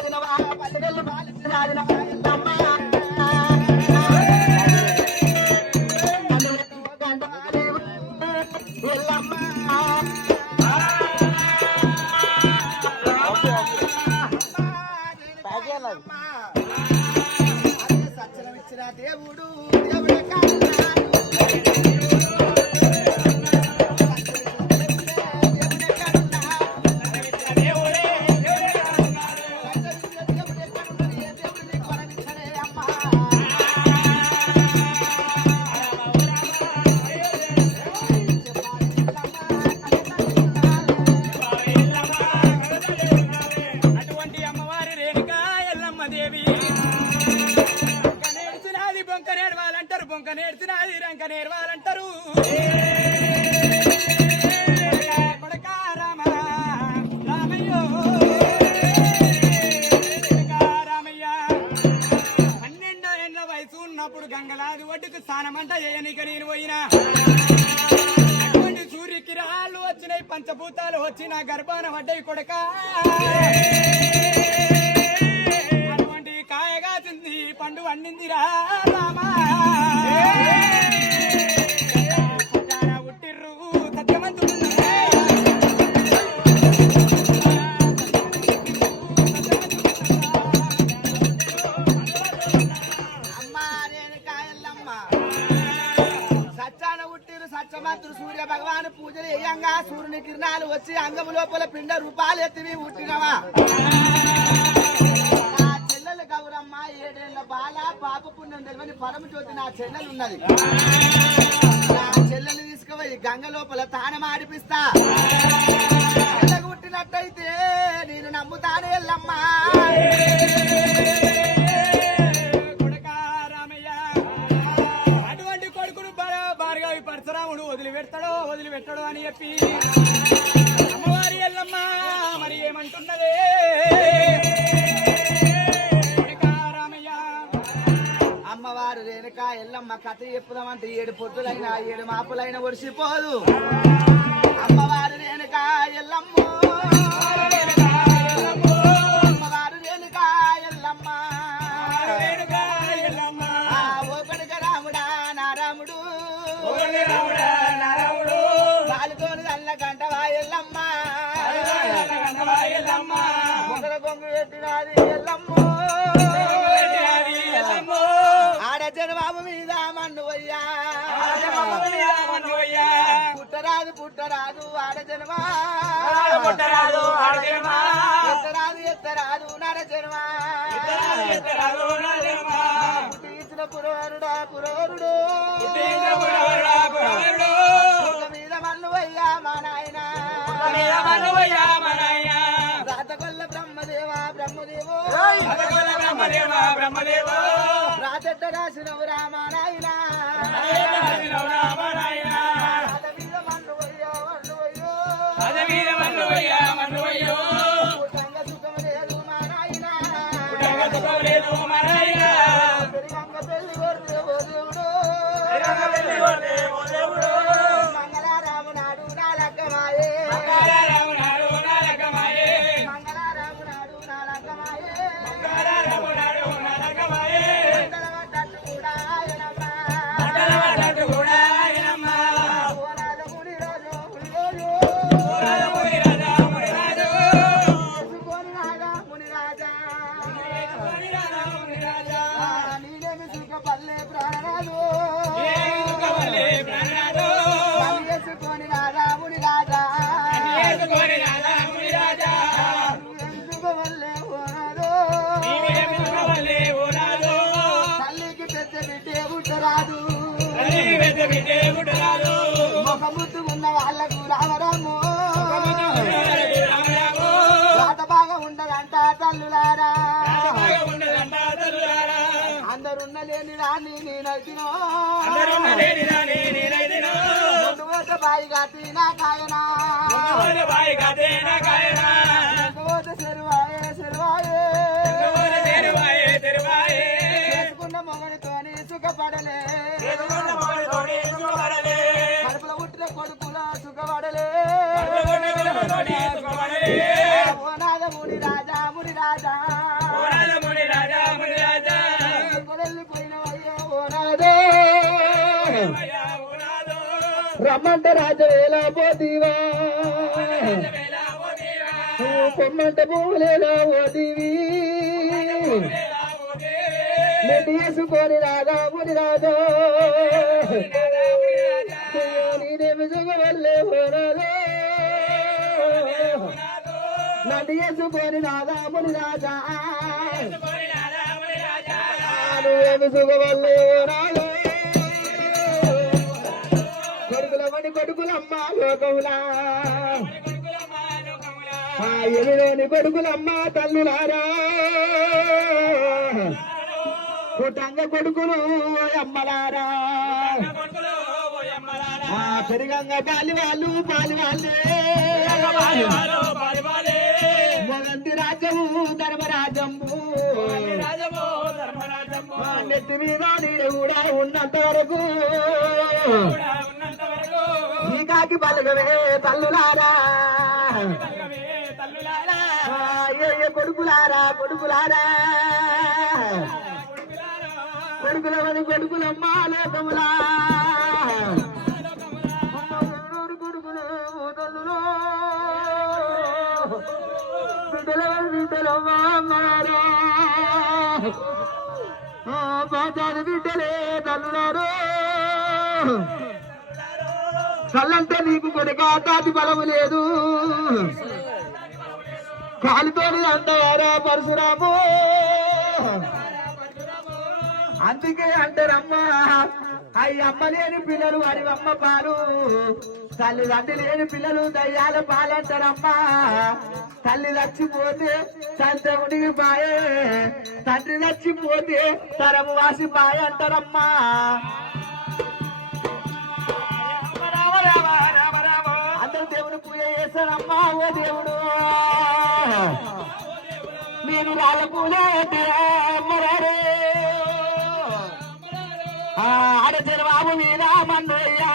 Thank you. పన్నెండో రంక వయసు ఉన్నప్పుడు గంగలాది ఒడ్డుకు స్నానమంట ఏయనిక నేను పోయినా? అటువంటి సూర్యకిరాళ్ళు వచ్చినాయి పంచభూతాలు వచ్చిన గర్భాన పడ్డాయి కొడక అటువంటి కాయగా చింది పండు వండిందిరా రామా. అమ్మా సత్యమంతుడు సూర్య భగవాన్ పూజలు వేయంగా సూర్యుని కిరణాలు వచ్చి అంగము లోపల పిండ రూపాలు ఎత్తివి ఉట్టినవా? గౌరమ్మ ఏడేళ్ళ బాల పాప పుణ్యం తెలివని పరమ జ్యోతి నా చెల్లెలు ఉన్నది. నా చెల్లెలు తీసుకుపోయి గంగ లోపల తానం ఆడిపిస్తా పుట్టినట్టయితే నేను నా ఎల్లమ్మ కథ చెప్పుదామంటే ఏడు పొద్దులైనా ఏడు మాపులైన ఒడిసిపోదు. అమ్మవారు రేణుక ఎల్లమ్మ. అమ్మవారు రేణుక ఓపెనక రాముడా నారాముడు. కాలుతోని అల్ల ఒకర బొంగు పెట్టినది ఎల్లమ్మ జనబాబు మీద మన్ను వయ్యా రామన్నయ్య పుట్టరాదు పుట్టరాదు ఆడ జనమా. పుట్టరాదు ఎత్తరాదు ఎత్తరాదు నర జనమా. పుట్టించిన పురవరుడా పురవరుడు మీద మా నాయన. మీద మన్నువయ్యా మా నాయన. రాతకొల్ల బ్రహ్మదేవా బ్రహ్మదేవో. పదకొండ బ్రహ్మదేవ బ్రహ్మదేవ. రాతెట్ట రాసినవు పోతే బాయిగా తినా కాయనా బాయి కాదే నా కాయనా. చెరువాయే ఉన్నవాళ్ళ తెరువాయే, తెరువాయే. చేసుకున్న మొగనితోని రమ్మంట రాజవేలా పోతీవా నువ్వు పొమ్మంట పువ్వులేలా పోతీవి వేసుకొని రాగా ముని రాజా. నేనేమి సుగవల్లే పోరాజా నన్ను వేసుకొని రాగాముని రాజా. నువ్వేమి సుగవల్లే రాజా కొడుకులమని కొడుకులమ్మ లోకములా. ఆ ఎలులోని కొడుకులమ్మ తల్లులారా. కుటంగ కొడుకులు అమ్మలారా ఆ పెరిగంగ పాలి వాళ్ళు పాలి వాళ్ళే మొగంటి రాజ్యము ధర్మరాజము నెత్తి మీద కూడా ఉన్నంత వరకు. బలగవే తల్లులారా. ఆ, కొడుకులారా కొడుకులారా. కొడుకులవని కొడుకులమ్మ లోకములా. బిడ్డలే కొడుకులు కళ్ళంటే నీకు కొడుక తాతి బలము లేదు. కాలితోని అంటారా పరశురాము. అందుకే అంటారమ్మా అయ్యి అమ్మ లేని పిల్లలు వాడి అమ్మ పాలు. తల్లి తండ్రి లేని పిల్లలు దయ్యాల పాలంటారమ్మా తల్లి చచ్చిపోతే తండ్రి ఉడికి పాయే తండ్రి చచ్చిపోతే తరము వాసి పాయ అంటారమ్మా చేస్తానమ్మా ఓ దేవుడు? నేను వాళ్ళ పూజ మరారు ఆడ జనబాబు మీద మందయ్యా.